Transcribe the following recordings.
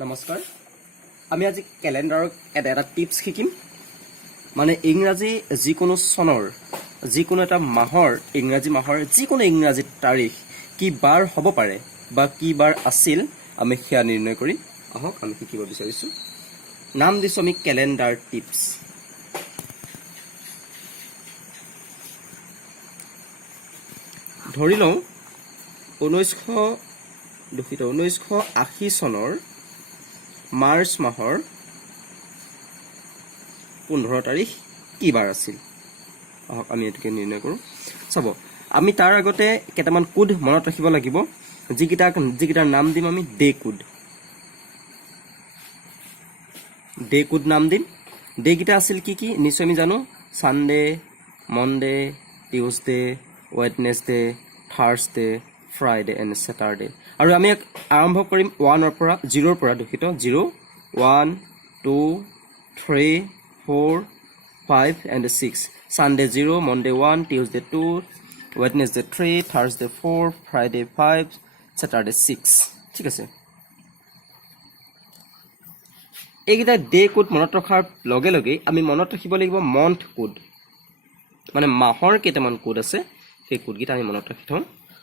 নমস্কাৰ আমি আজি ক্যালেন্ডাৰৰ এটা টিপস শিকিম মানে ইংৰাজী যিকোনো চনৰ যিকোনো এটা মাহৰ ইংৰাজী মাহৰ যিকোনো ইংৰাজী তাৰিখ কি বাৰ হ'ব পাৰে বা কি বাৰ আছিল আমি সেয়া নিৰ্ণয় কৰি আহক আমি শিকিব বিচাৰিছো নাম দিছো আমি ক্যালেন্ডাৰ টিপস ধৰি লওঁ 1980 চনৰ মাৰ্চ মাহৰ 15 তাৰিখ কি বাৰ আছিল আহক আমি এটোকে নিৰ্ণয় কৰো চাব আমি তাৰ আগতে কেটামান কোড মনত ৰাখিব লাগিব যিকিটাৰ নাম দিম আমি ডে কোড নাম দিম ডে কিটা আছিল কি নিশ্চয় আমি জানো Sunday Monday Tuesday Wednesday Thursday Friday and Saturday আৰু আমি আৰম্ভ কৰিম 1 ৰ পৰা 0 ৰ পৰা দুখিত 0 1 2 3 4 5 and 6 Sunday 0 Monday 1 Tuesday 2 Wednesday 3 Thursday 4 Friday 5 Saturday 6 ঠিক আছে এইগিটা ডে কোড মনত ৰখাৰ লগে লগে আমি মনত ৰাখিব লাগিব মন্থ কোড মানে মাহৰ কেইটামান কোড আছে সেই কোড গিটা আমি মনত ৰাখি থম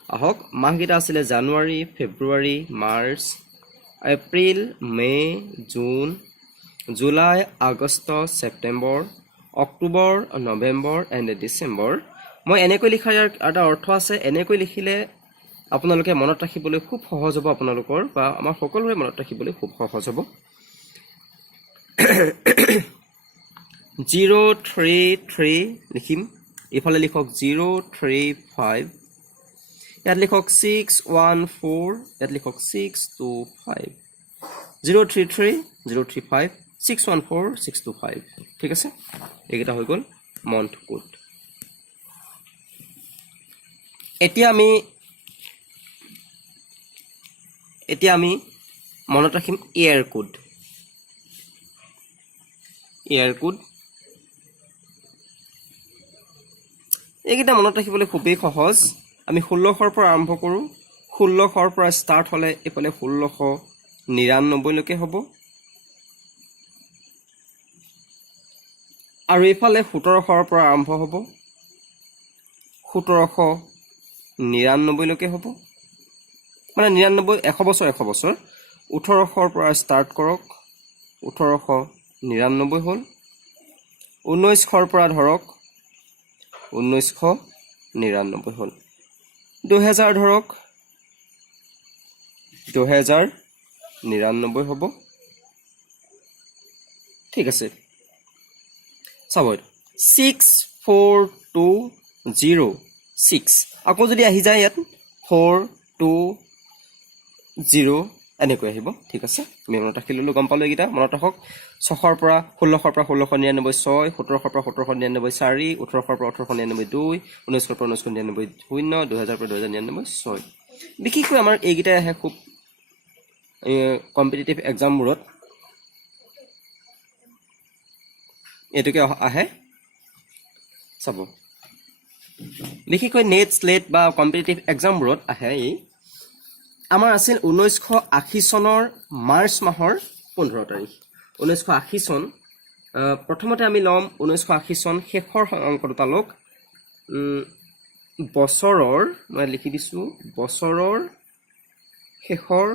আহক মাহ গিটা আছিল January February March April May June July August September October November and December মই এনেকৈ লিখাৰ এটা অৰ্থ আছে এনেকৈ লিখিলে আপোনালোকে মনত ৰাখিবলৈ খুব সহজ হ'ব আপোনালোকৰ বা আমাৰ সকলোৰে মনত ৰাখিবলৈ খুব সহজ হ'ব 033 লিখিম ইফালে লিখক 035 ইয়াত লিখক 614 ইয়াত লিখক 625 033 035 614 625 ঠিক আছে এইটা হৈ গল মন্থ কোড এতিয়া আমি মনত ৰাখিম ইয়াৰ কোড এইটা মনত ৰাখিবলৈ খুবেই সহজ আমি 1600 পৰা আৰম্ভ কৰো 1600 পৰা স্টাৰ্ট হলে এফালে 1699 লৈকে হ'ব আৰু এফালে 1700 পৰা আৰম্ভ হ'ব 1799 লৈকে হ'ব মানে 99 100 বছৰ 1800 পৰা স্টাৰ্ট কৰক 1899 হ'ল 1900 পৰা ধৰক 1999 হ'ল 2000 ধৰক 2099 হ'ব ঠিক আছে চাব 6420 আকৌ যদি আহি যায় ইয়াত 420 এনেকৈ আহিব ঠিক আছে আমি মনত ৰাখি ললো গম পালো এইটা মনত ৰাখক 600 পৰা 1600 পৰা 1699 6 1700 পৰা 1799 4 1800 পৰা 1899 2 1900 পৰা 1999 0 2000 পৰা 2099 6 বিশেষকৈ আমাৰ এইগিটা আহে খুব কম্পিটিটিভ এক্সামবোৰত এটোকে আহে চাব বিশেষকৈ নেট স্লেট বা কম্পিটিটিভ এক্সামবোৰত আহে এই আমাৰ আছিল 1980 চনৰ মাৰ্চ মাহৰ 15 তাৰিখ 1980 চন প্ৰথমতে আমি লম 1980 চন শেষৰ অংক দুটা লওক বছৰৰ মই লিখি দিছো বছৰৰ শেষৰ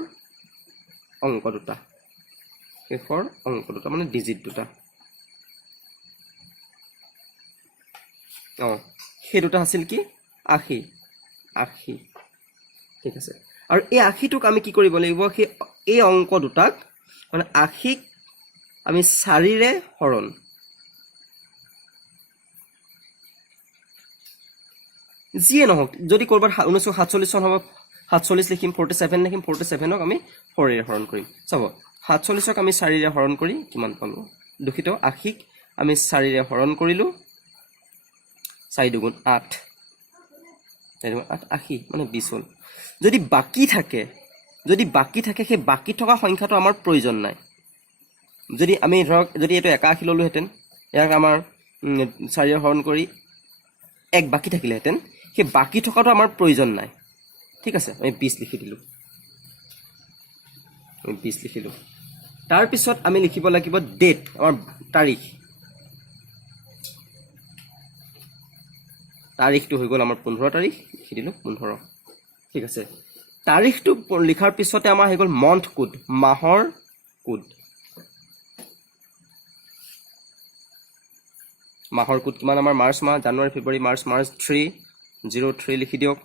অংক দুটা মানে ডিজিট দুটা সেই দুটা আছিল কি 80 ঠিক আছে আৰু এই 80 টোক আমি কি কৰিব লাগিব সেই এই অংক দুটাক মানে 80ক আমি 4 ৰে হৰণ যিয়ে নহওক যদি কৰবাৰ 1947 চন হ'ব 47 লিখিম 47 লিখিম 47ক আমি 4 ৰে হৰণ কৰিম চাব 47ক আমি 4 ৰে হৰণ কৰি কিমান পালো দুখিত 80ক আমি 4 ৰে হৰণ কৰিলো 4 দুগুণ 8 80 মানে 20 হ'ল যদি বাকি থাকে সেই বাকি থকা সংখ্যাটো আমাৰ প্ৰয়োজন নাই যদি আমি ধৰক যদি এটো 81 ললো হেতেন ইয়াক আমাৰ 4 ৰে হৰণ কৰি এক বাকি থাকিলে হেতেন সেই বাকি থকাটো আমাৰ প্ৰয়োজন নাই ঠিক আছে আমি 20 লিখি দিলো তাৰ পিছত আমি লিখিব লাগিব ডেট আমাৰ তাৰিখ তাৰিখটো হৈ গ'ল আমাৰ 15 তাৰিখ লিখি দিলোঁ 15 ঠিক আছে তাৰিখটো লিখাৰ পিছতে আমাৰ হৈ গ'ল মন্থ কোড মাহৰ কোড মাহৰ কোড কিমান আমাৰ মাৰ্চ মাহ জানুৱাৰী ফেব্ৰুৱাৰী মাৰ্চ 303 লিখি দিয়ক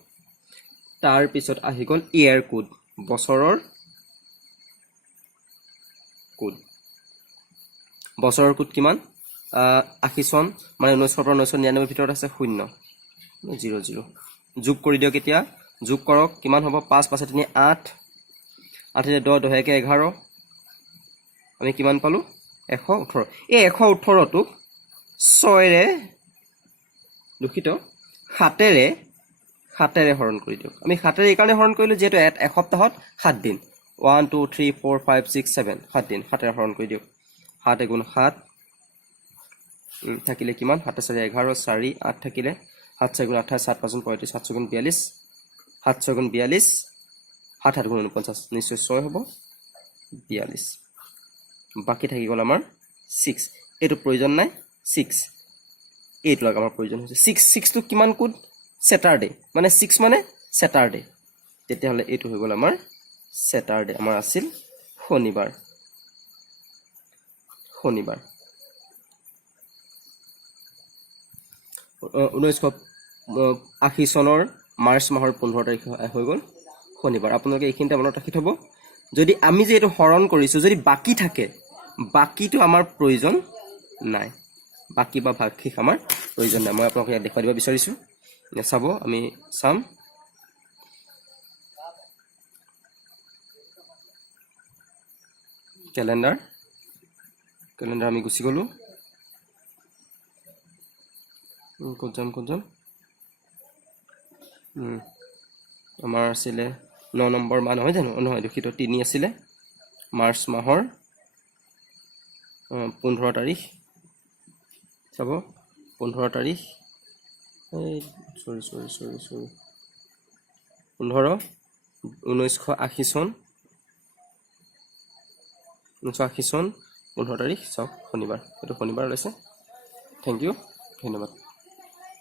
তাৰ পিছত আহি গ'ল ইয়াৰ কোড বছৰৰ কোড কিমান 80 চন মানে 1900 পৰা 1999 ভিতৰত আছে 0 যোগ কৰি দিয়ক এতিয়া যোগ কৰক কিমান হ'ব 5 5 3 8 8 10 10 11 আমি কিমান পালো 118 এই 118 টো 6 ৰে দুখিত 7 ৰে হৰণ কৰি দিয়ক আমি 7 ৰে এই কাৰণে হৰণ কৰিলো যেটো এসপ্তাহত 7 দিন 1 2 3 4 5 6 7 7 দিন 7 ৰে হৰণ কৰি দিয়ক 7 গুণ 7 থাকিলে কিমান 7 4 11 4 8 থাকিলে 7 4 গুণ 28 7 5 35 7 গুণ 42 7 6 গুণ 42 7 7 গুণ 49 নিশ্চয় 6 হ'ব 42 বাকি থাকি গ'ল আমাৰ 6 এটো প্ৰয়োজন নাই 6 এইটো লাগ আমাৰ প্ৰয়োজন হৈছে 6 টো কিমান কোড স্যাটাৰডে মানে 6 মানে স্যাটাৰডে তেতিয়া হলে এইটো হৈ গ'ল আমাৰ স্যাটাৰডে আমাৰ আছিল শনিবাৰ 1980 চনৰ মাৰ্চ মাহৰ 15 তাৰিখ হৈ গ'ল শনিবাৰ আপোনালোকে এইখিনিতে মনত ৰাখি থব যদি আমি যে এটো হৰণ কৰিছো যদি বাকি থাকে বাকিটো আমাৰ প্ৰয়োজন নাই বাকি বা ভাগশেষ আমাৰ প্ৰয়োজন নাই মই আপোনালোকক ইয়াত দেখাই দিব বিচাৰিছো চাব আমি চাম ক্যালেন্ডাৰ আমি গুছি গলো ক'ত যাম আমাৰ আছিলে 9 নম্বৰ মান হয় জানো নহয় দুখিত 3 আছিলে মাৰ্চ মাহৰ 15 তাৰিখ চাব 15 তাৰিখ সৰি 15 1980 চন 15 তাৰিখ চাওক শনিবাৰ এটো শনিবাৰ লৈছে থ্যাংক ইউ ধন্যবাদ